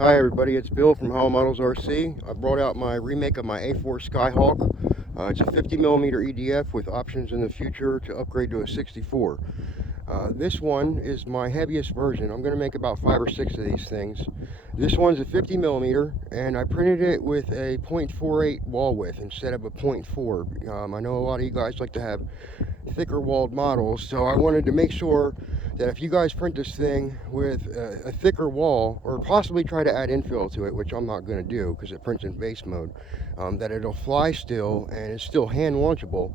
Hi everybody, it's Bill from HoloModels RC. I brought out my remake of my A4 Skyhawk. It's a 50mm EDF with options in the future to upgrade to a 64. This one is my heaviest version. I'm going to make about 5 or 6 of these things. This one's a 50mm and I printed it with a 0.48 wall width instead of a 0.4. I know a lot of you guys like to have thicker walled models, so I wanted to make sure that if you guys print this thing with a thicker wall, or possibly try to add infill to it, which I'm not going to do because it prints in base mode, that it'll fly still and it's still hand launchable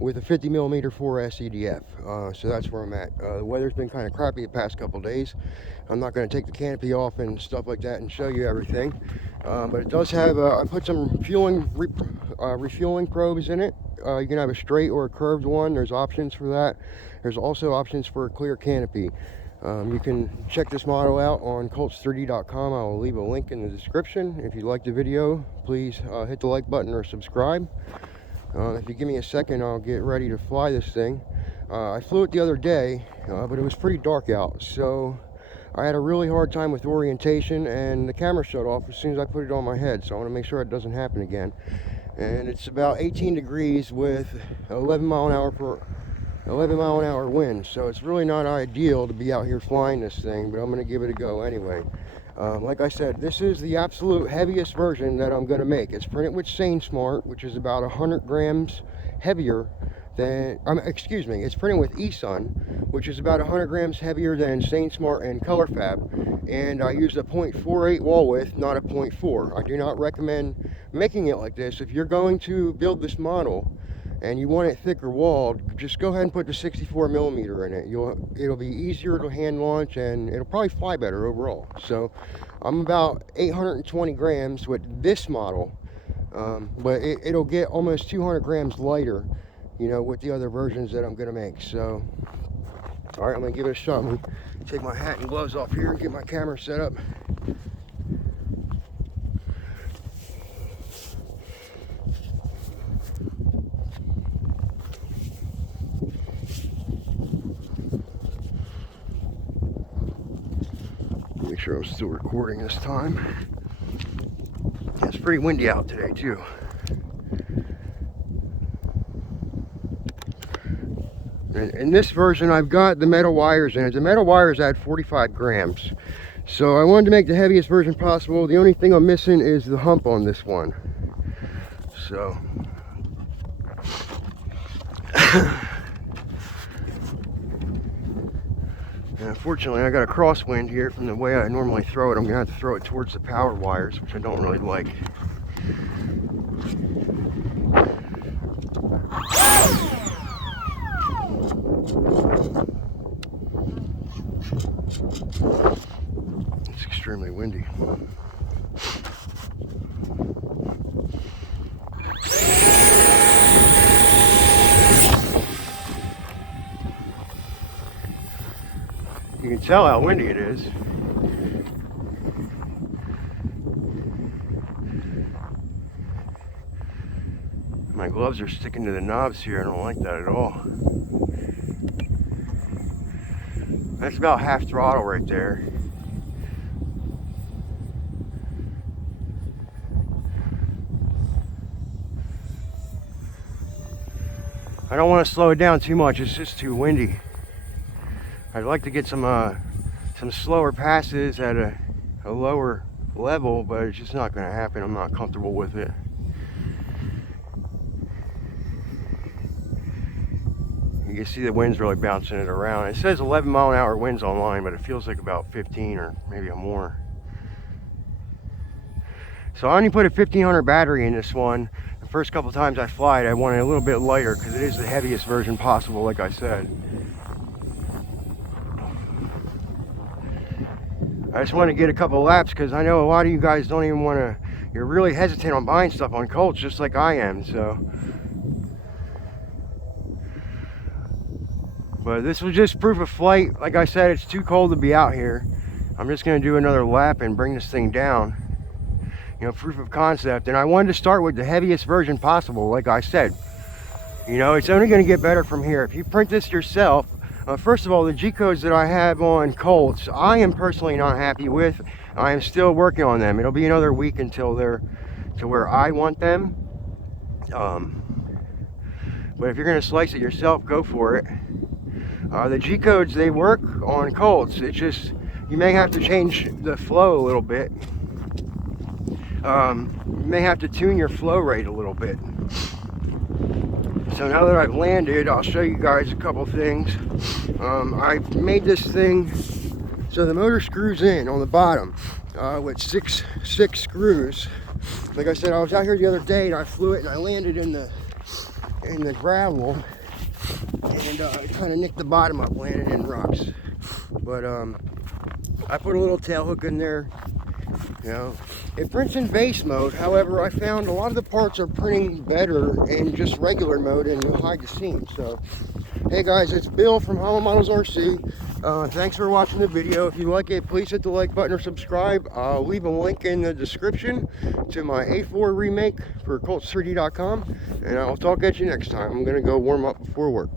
with a 50mm 4S EDF. So that's where I'm at. The weather's been kind of crappy the past couple days. I'm not going to take the canopy off and stuff like that and show you everything, but it does have I put some refueling probes in it. You can have a straight or a curved one. There's options for that. There's also options for a clear canopy. You can check this model out on colts3d.com. I will leave a link in the description. If you like the video, please hit the like button or subscribe. If you give me a second, I'll get ready to fly this thing. I flew it the other day, but it was pretty dark out, so I had a really hard time with orientation, and the camera shut off as soon as I put it on my head, so I want to make sure it doesn't happen again. And it's about 18 degrees with 11 mile an hour wind, so it's really not ideal to be out here flying this thing, but I'm going to give it a go anyway. Like I said, this is the absolute heaviest version that I'm going to make. It's printed with SaneSmart, which is about 100 grams heavier than, it's printed with ESun, which is about 100 grams heavier than SaneSmart and ColorFab, and I used a 0.48 wall width, not a 0.4. I do not recommend making it like this. If you're going to build this model and you want it thicker walled, just go ahead and put the 64mm in it. It'll be easier to hand launch and it'll probably fly better overall. So I'm about 820 grams with this model, but it'll get almost 200 grams lighter, you know, with the other versions that I'm gonna make. So all right, I'm gonna give it a shot. I'm gonna take my hat and gloves off here and get my camera set up. Make sure I'm still recording this time. It's pretty windy out today too. In this version, I've got the metal wires in it. The metal wires add 45 grams. So I wanted to make the heaviest version possible. The only thing I'm missing is the hump on this one. So unfortunately, I got a crosswind here from the way I normally throw it. I'm gonna have to throw it towards the power wires, which I don't really like. It's extremely windy. You can tell how windy it is. My gloves are sticking to the knobs here. I don't like that at all. That's about half throttle right there. I don't want to slow it down too much. It's just too windy. I'd like to get some slower passes at a lower level, but it's just not going to happen. I'm not comfortable with it. You can see the wind's really bouncing it around. It says 11 mile an hour winds online, but it feels like about 15 or maybe more. So I only put a 1500 battery in this one. The first couple times I fly it, I want it a little bit lighter because it is the heaviest version possible, like I said. I just want to get a couple laps because I know a lot of you guys don't even want to, you're really hesitant on buying stuff on Colts just like I am, so. But this was just proof of flight. Like I said, it's too cold to be out here. I'm just going to do another lap and bring this thing down. You know, proof of concept. And I wanted to start with the heaviest version possible, like I said. You know, it's only going to get better from here. If you print this yourself, First of all, the G-codes that I have on Colts, I am personally not happy with. I am still working on them. It'll be another week until they're to where I want them. But if you're going to slice it yourself, go for it. The G-codes, they work on Colts. It's just, you may have to change the flow a little bit. You may have to tune your flow rate a little bit. So now that I've landed, I'll show you guys a couple things. I made this thing so the motor screws in on the bottom with six screws. Like I said, I was out here the other day and I flew it and I landed in the gravel and it kind of nicked the bottom up, landed in rocks. But I put a little tail hook in there. You know, it prints in base mode. However, I found a lot of the parts are printing better in just regular mode, and you'll hide the seam. So, hey guys, it's Bill from HoloModels RC. Thanks for watching the video. If you like it, please hit the like button or subscribe. I'll leave a link in the description to my A4 remake for Colts3D.com, and I'll talk at you next time. I'm gonna go warm up before work.